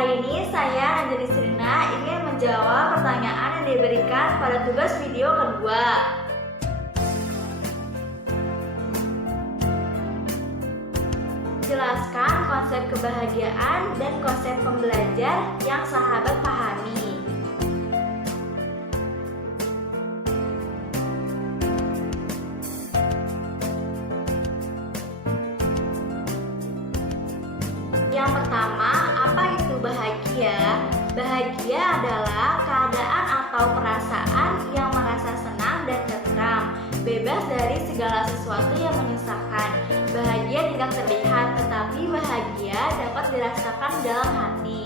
Hari ini saya, Anjali Sirina, ingin menjawab pertanyaan yang diberikan pada tugas video kedua. Jelaskan konsep kebahagiaan dan konsep pembelajar yang sahabat pahami. Yang pertama, apa itu bahagia? Bahagia adalah keadaan atau perasaan yang merasa senang dan tentram, bebas dari segala sesuatu yang menyusahkan. Bahagia tidak terlihat, tetapi bahagia dapat dirasakan dalam hati.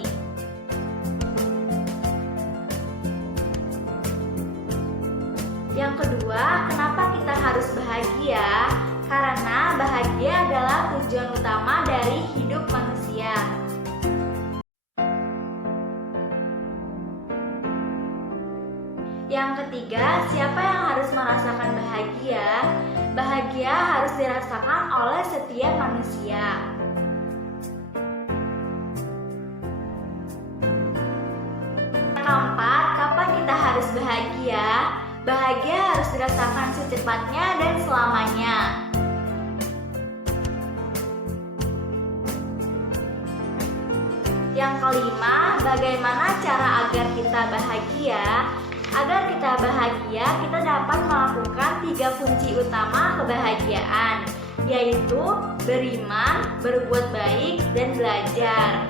Yang kedua, kenapa kita harus bahagia? Karena bahagia adalah tujuan utama dari hidup manusia. Yang ketiga, siapa yang harus merasakan bahagia? Bahagia harus dirasakan oleh setiap manusia. Yang keempat, kapan kita harus bahagia? Bahagia harus dirasakan secepatnya dan selamanya. Yang kelima, bagaimana cara agar kita bahagia? Agar kita bahagia, kita dapat melakukan 3 kunci utama kebahagiaan, yaitu beriman, berbuat baik, dan belajar.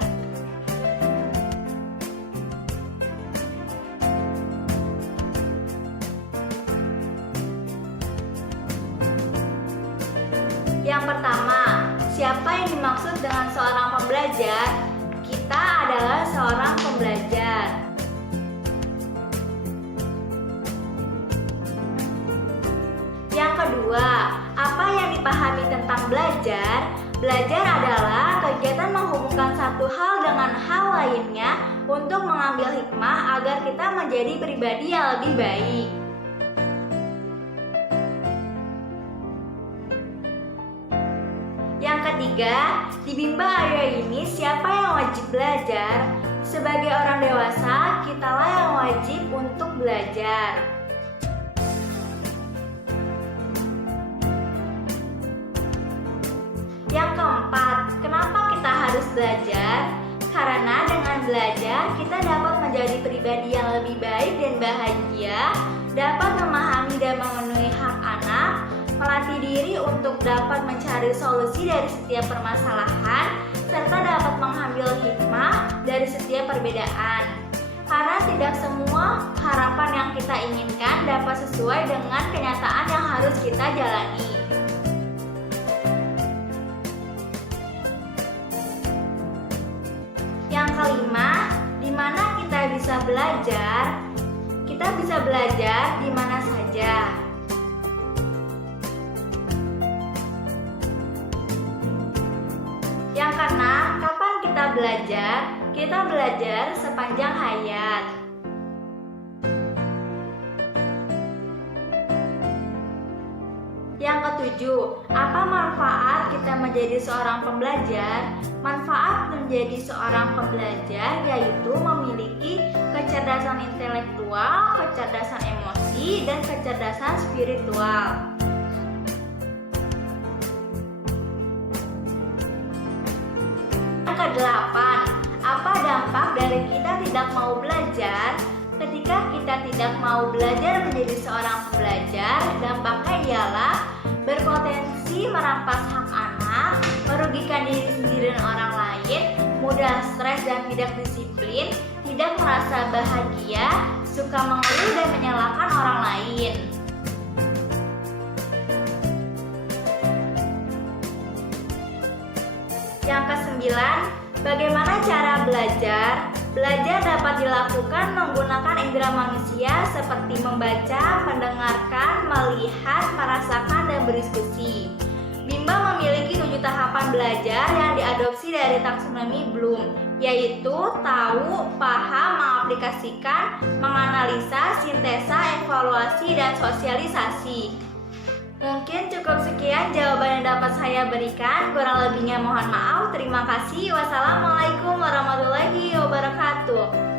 Yang pertama, siapa yang dimaksud dengan seorang pembelajar? Kita adalah seorang pembelajar. Yang kedua, apa yang dipahami tentang belajar? Belajar adalah kegiatan menghubungkan satu hal dengan hal lainnya untuk mengambil hikmah agar kita menjadi pribadi yang lebih baik. Yang ketiga, di Bimba Area ini siapa yang wajib belajar? Sebagai orang dewasa, kitalah yang wajib untuk belajar. Yang keempat, kenapa kita harus belajar? Karena dengan belajar, kita dapat menjadi pribadi yang lebih baik dan bahagia, dapat memahami dan memenuhi hak anak, melatih diri untuk dapat mencari solusi dari setiap permasalahan, serta dapat mengambil hikmah dari setiap perbedaan. Karena tidak semua harapan yang kita inginkan dapat sesuai dengan kenyataan yang harus kita jalani. Yang kelima, di mana kita bisa belajar? Kita bisa belajar di mana saja. Yang keenam, kapan kita belajar? Kita belajar sepanjang hayat. Yang ketujuh, apa manfaat kita menjadi seorang pembelajar? Manfaat menjadi seorang pembelajar yaitu memiliki kecerdasan intelektual, kecerdasan emosi, dan kecerdasan spiritual. Yang kedelapan, apa dampak dari kita tidak mau belajar? Ketika kita tidak mau belajar menjadi seorang pembelajar, dampaknya ialah berpotensi merampas hak anak, merugikan diri sendiri dan orang lain, mudah stres dan tidak disiplin, tidak merasa bahagia, suka mengeluh dan menyalahkan orang lain. Yang kesembilan, bagaimana cara belajar? Belajar dapat dilakukan menggunakan indera manusia seperti membaca, mendengarkan, melihat, merasakan, dan berdiskusi. Bimba memiliki 7 tahapan belajar yang diadopsi dari taksonomi Bloom, yaitu tahu, paham, mengaplikasikan, menganalisa, sintesa, evaluasi, dan sosialisasi. Mungkin cukup sekian jawaban yang dapat saya berikan, kurang lebihnya mohon maaf. Terima kasih. Wassalamualaikum warahmatullahi wabarakatuh.